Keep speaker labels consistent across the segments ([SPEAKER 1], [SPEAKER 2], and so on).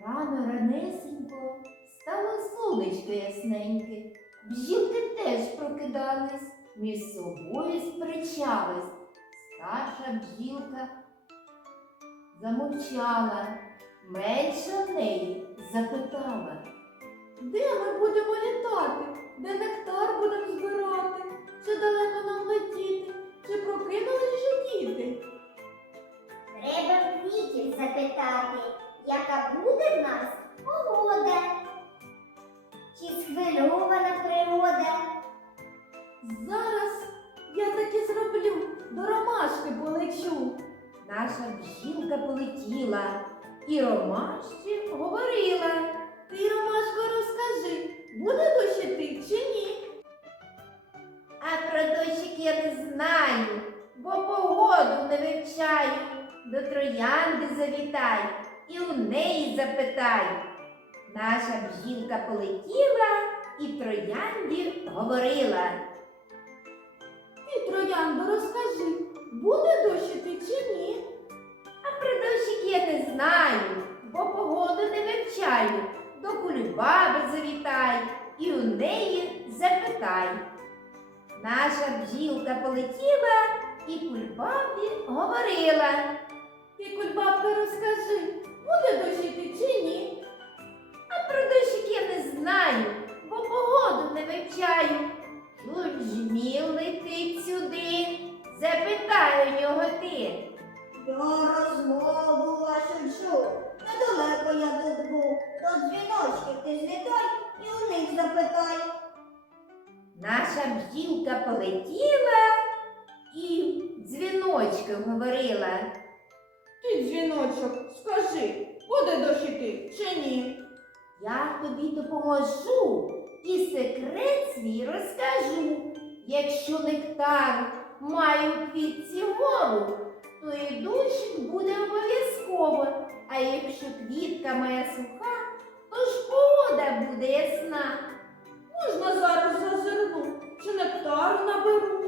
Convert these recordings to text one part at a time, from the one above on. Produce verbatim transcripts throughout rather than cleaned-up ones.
[SPEAKER 1] Рано ранесенько стало сонечко ясненьке. Бджілки теж прокидались, між собою сперечались. Старша бджілка замовчала, менша в неї запитала: де ми будемо літати? Де нектар будемо збирати? Чи далеко нам летіти? Чи прокинулись же діти?
[SPEAKER 2] Треба в квітів запитати, яка буде в нас погода, чи схвильована природа.
[SPEAKER 1] Зараз я таки зроблю, до ромашки полечу. Наша бджілка полетіла і ромашці говорила: ти, ромашко, розкажи, буде дощ іти чи ні? А про дощик я не знаю, бо погоду не вивчаю. До троянди завітай і у неї запитай. Наша бджілка полетіла і троянді говорила: ти, трояндо, розкажи, буде дощ іти чи ні? А про дощик я не знаю, бо погоду не вивчаю. До кульбаби завітай і у неї запитай. Наша бджілка полетіла і кульбабі говорила: ти, кульбабко, розкажи, буде дощ іти чи ні? А про дощик я не знаю, бо погоду не вивчаю. Тут жміл летить сюди, запитай у нього ти.
[SPEAKER 2] Я розмову вашу чув, недалеко я тут був, до дзвіночків ти злітай і у них запитай.
[SPEAKER 1] Наша бджілка полетіла і дзвіночком говорила:
[SPEAKER 3] Ти, дзвіночок, скажи, буде дощ іти чи ні?
[SPEAKER 1] я тобі допоможу і секрет свій розкажу. Якщо нектар має у квітці гору, то і дощик буде обов'язково. А якщо квітка моя суха, то ж погода буде ясна.
[SPEAKER 3] Можна зараз зазирну, чи нектару наберу?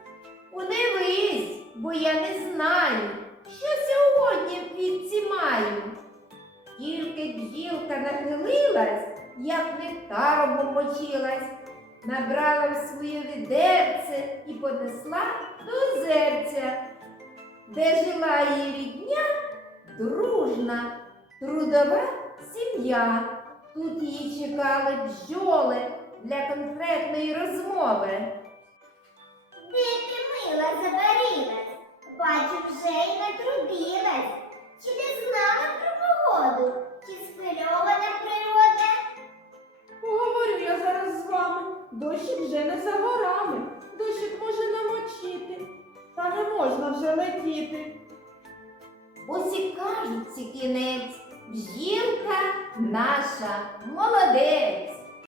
[SPEAKER 1] Удивись, бо я не знаю, що сьогодні в квітці маю. Тільки бджілка нахилилась, як нектаром обмочилась, набрала в своє відерце і понесла до озерця, де жила її рідня, дружна, трудова сім'я. Тут її чекали бджоли для конкретної розмови.
[SPEAKER 2] Де ти, мила, забарилась? Бачу, вже й натрудилась. Чи ти знала про погоду? Чи схвильована природа?
[SPEAKER 3] Поговорю я зараз з вами. Дощик вже не за горами. Дощик може намочити. Та не можна вже летіти.
[SPEAKER 1] Ось і кажуть ці кінець, бджілка наша молодець.